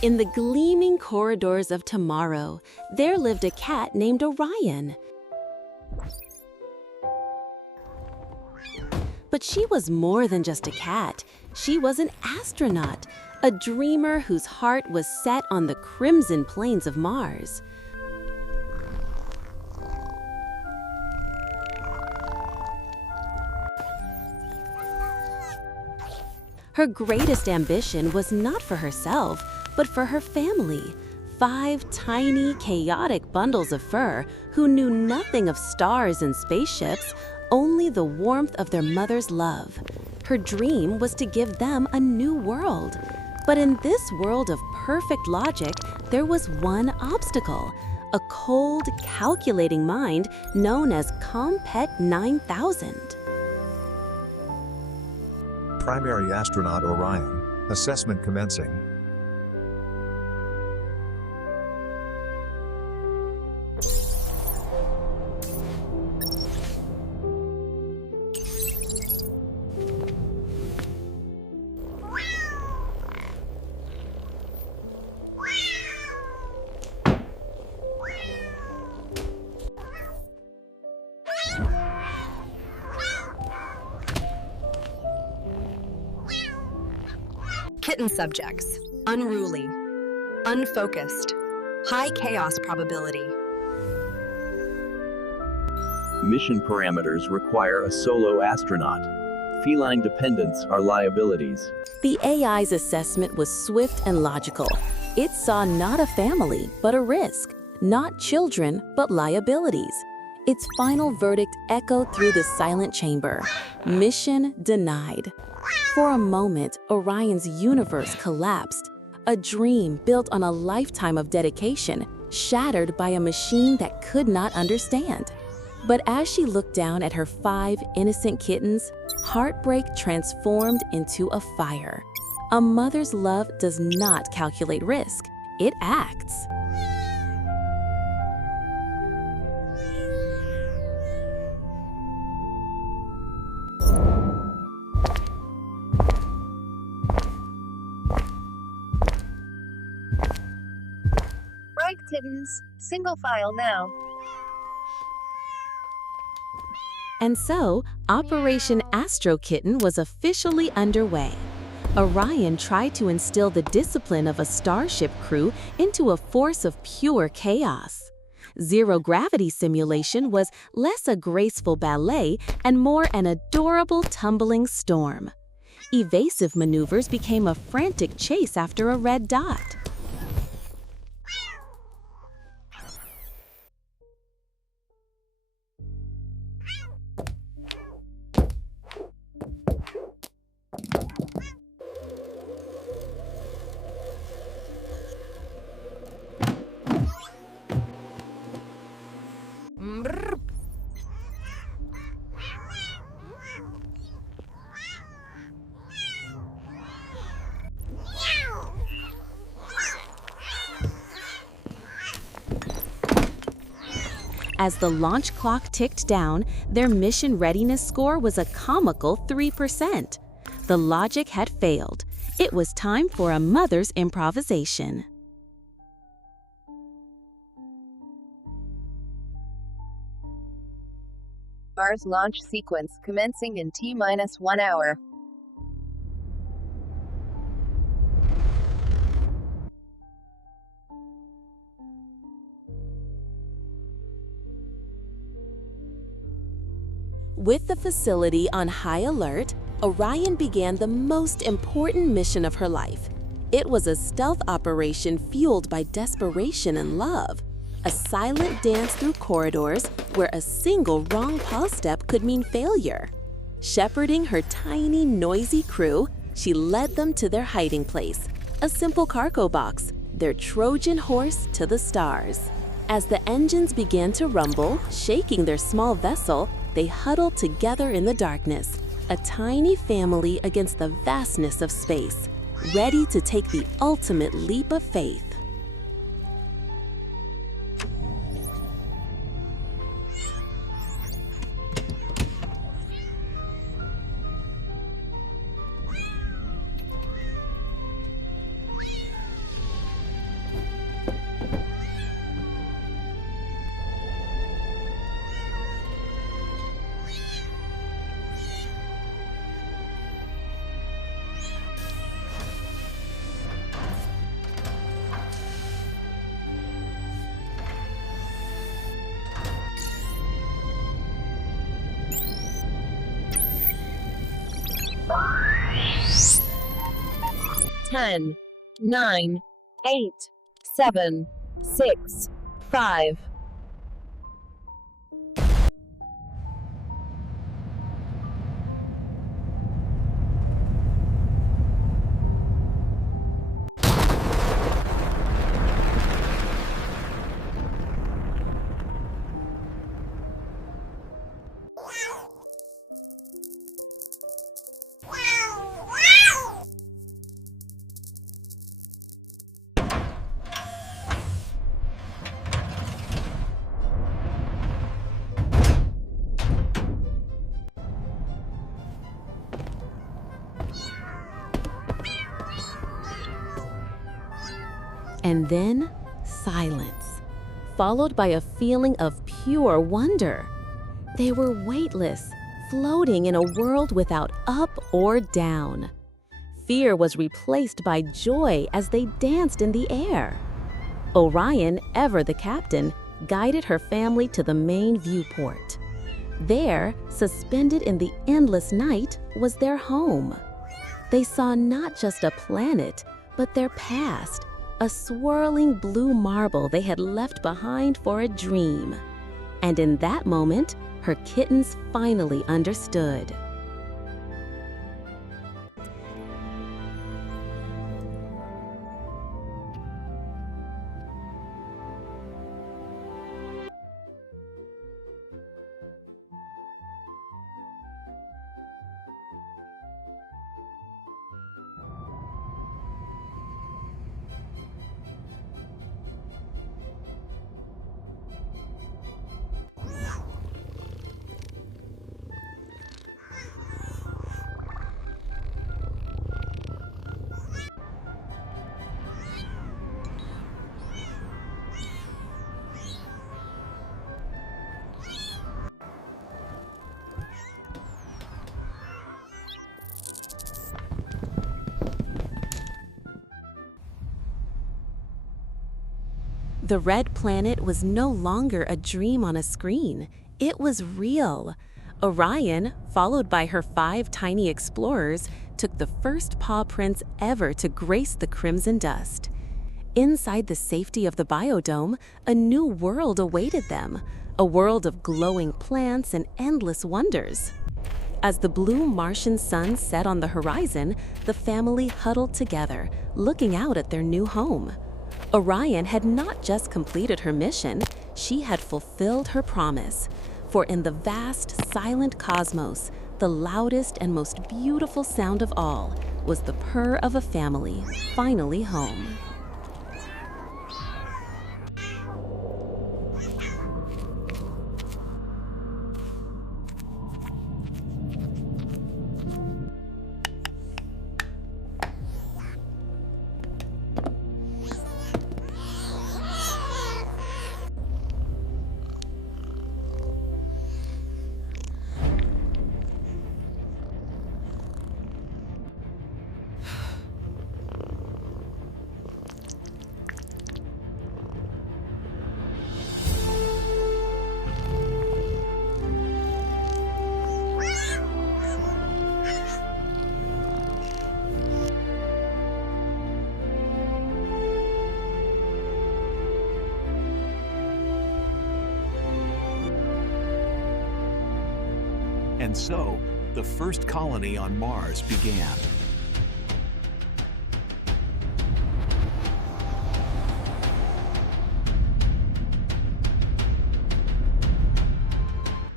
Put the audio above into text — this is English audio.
In the gleaming corridors of tomorrow, there lived a cat named Orion. But she was more than just a cat. She was an astronaut, a dreamer whose heart was set on the crimson plains of Mars. Her greatest ambition was not for herself, but for her family. 5 tiny, chaotic bundles of fur who knew nothing of stars and spaceships, only the warmth of their mother's love. Her dream was to give them a new world. But in this world of perfect logic, there was one obstacle: a cold, calculating mind known as Compet 9000. Primary astronaut Orion. Assessment commencing. Kitten subjects: unruly, unfocused, high chaos probability. Mission parameters require a solo astronaut. Feline dependents are liabilities. The AI's assessment was swift and logical. It saw not a family, but a risk, not children, but liabilities. Its final verdict echoed through the silent chamber: mission denied. For a moment, Orion's universe collapsed. A dream built on a lifetime of dedication, shattered by a machine that could not understand. But as she looked down at her 5 innocent kittens, heartbreak transformed into a fire. A mother's love does not calculate risk, it acts. Right, kittens. Single file now. And so, Operation Astro Kitten was officially underway. Orion tried to instill the discipline of a starship crew into a force of pure chaos. Zero-gravity simulation was less a graceful ballet and more an adorable tumbling storm. Evasive maneuvers became a frantic chase after a red dot. As the launch clock ticked down, their mission readiness score was a comical 3%. The logic had failed. It was time for a mother's improvisation. Mars launch sequence commencing in T-1 hour. With the facility on high alert, Orion began the most important mission of her life. It was a stealth operation fueled by desperation and love. A silent dance through corridors where a single wrong paw step could mean failure. Shepherding her tiny, noisy crew, she led them to their hiding place, a simple cargo box, their Trojan horse to the stars. As the engines began to rumble, shaking their small vessel, they huddled together in the darkness, a tiny family against the vastness of space, ready to take the ultimate leap of faith. 10, 9, 8, 7, 6, 5. And then silence, followed by a feeling of pure wonder. They were weightless, floating in a world without up or down. Fear was replaced by joy as they danced in the air. Orion, ever the captain, guided her family to the main viewport. There, suspended in the endless night, was their home. They saw not just a planet, but their past, a swirling blue marble they had left behind for a dream. And in that moment, her kittens finally understood. The red planet was no longer a dream on a screen. It was real. Orion, followed by her 5 tiny explorers, took the first paw prints ever to grace the crimson dust. Inside the safety of the biodome, a new world awaited them, a world of glowing plants and endless wonders. As the blue Martian sun set on the horizon, the family huddled together, looking out at their new home. Orion had not just completed her mission, she had fulfilled her promise. For in the vast, silent cosmos, the loudest and most beautiful sound of all was the purr of a family finally home. And so, the first colony on Mars began.